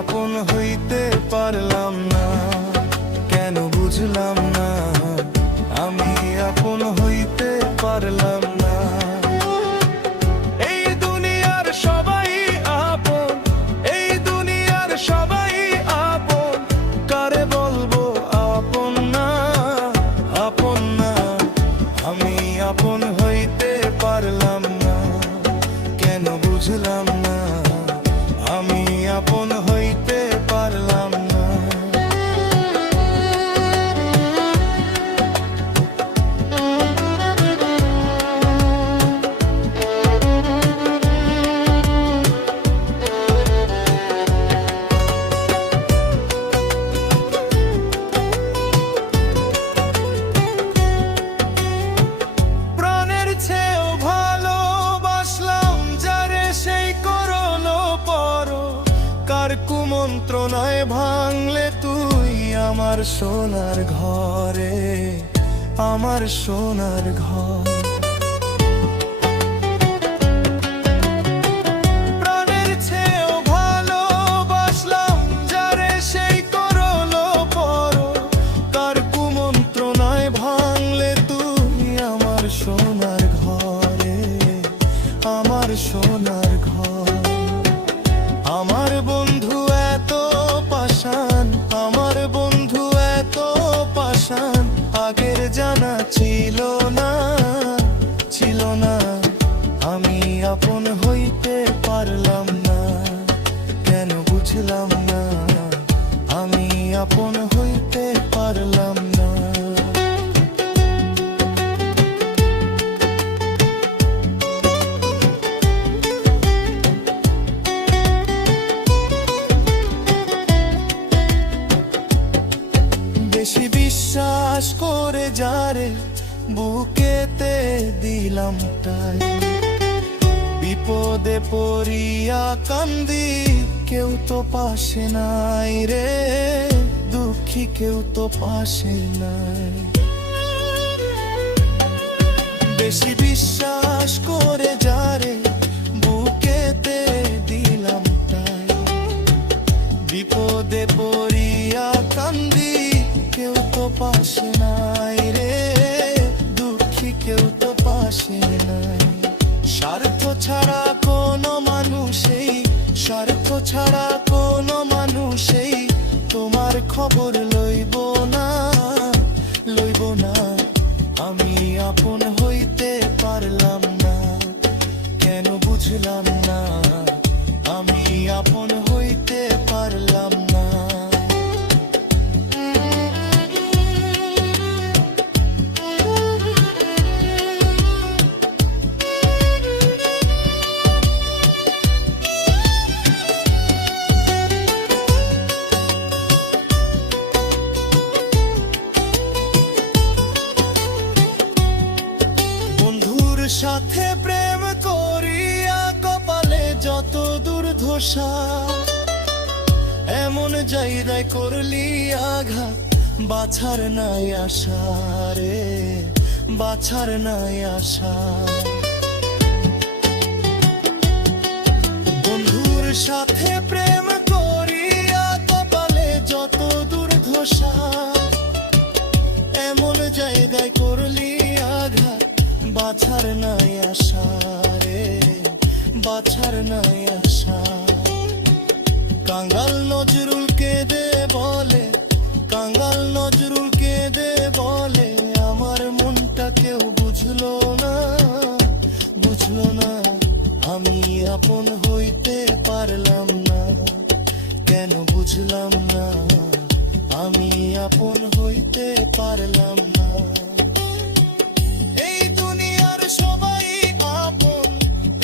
আপন হইতে পারলাম না, কেন বুঝলাম না, আমি আপন হইতে পারলাম না। এই দুনিয়ার সবাই আপন, এই দুনিয়ার সবাই আপন, কারে বলবো আপন না, আপন না। আমি আপন হইতে পারলাম না, কেন বুঝলাম না, আমি আপন হইতে পারলাম না। প্রাণের চেয়েও ভালোবাসলাম যারে, সেই করলো পর, কার কুমন্ত্রণায় ভাঙলে তুই আমার সোনার ঘরে, আমার সোনার ঘর। প্রাণের চেয়েও ভালোবাসলাম যারে, সেই করলো পর, কার কুমন্ত্রণায় ভাঙলে তুই আমার সোনার ঘরে, আমার সোনার ঘর। আমার বন্ধু এত পাষাণ, আমার বন্ধু এত পাষাণ, আগের জানা ছিল না, ছিল না। আমি আপন হইতে পারলাম না, কেন বুঝলাম না, আমি আপন হইতে পারলাম না। বেশি বিশ্বাস করে যারে, বুকেতে দিলাম তাই, বিপদে পড়িয়া কান্দি, কেউ তো পাশে নাই রে, দুঃখী কেউ তো পাশে নাই। বেশি বিশ্বাস করে যারে, বুকেতে দিলাম তাই, বিপদে পড়িয়া কান্দি, কেউ তো পাশে নাই রে, দুঃখী কেউ তো পাশে নাই। স্বার্থ ছাড়া কোনো মানুষেই, স্বার্থ ছাড়া কোনো মানুষেই তোমার খবর লইব না, লইব না। আমি আপন হইতে পারলাম না, কেন বুঝলাম না, আমি আপন হইতে পারলাম না। সাথে প্রেম করিয়া কপালে যত দুর্দশা, এমন জায়গায় করলি আঘাত, বাছার নাই আশা রে, বাছার নাই আশা। বন্ধুর সাথে প্রেম করিয়া কপালে যত দুর্দশা, এমন জায়গায় করলি আঘাত, বাছার নাই আশা রে, বাছার নাই আশা। কাঙ্গাল নজরুল কেঁদে বলে, কাঙ্গাল নজরুল কেঁদে বলে, আমার মনটা কেউ বুঝলো না, বুঝলো না। আমি আপন হইতে পারলাম না, কেন বুঝলাম না, আমি আপন হইতে পারলাম না। এই দুনিয়ার সবাই আপন,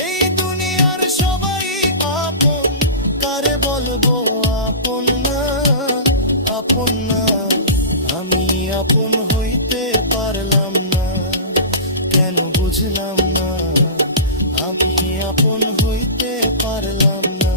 এই দুনিয়ার সবাই আপন, কারে বলবো আপন না, আপন না। আমি আপন হইতে পারলাম না, কেন বুঝলাম না, আমি আপন হইতে পারলাম না।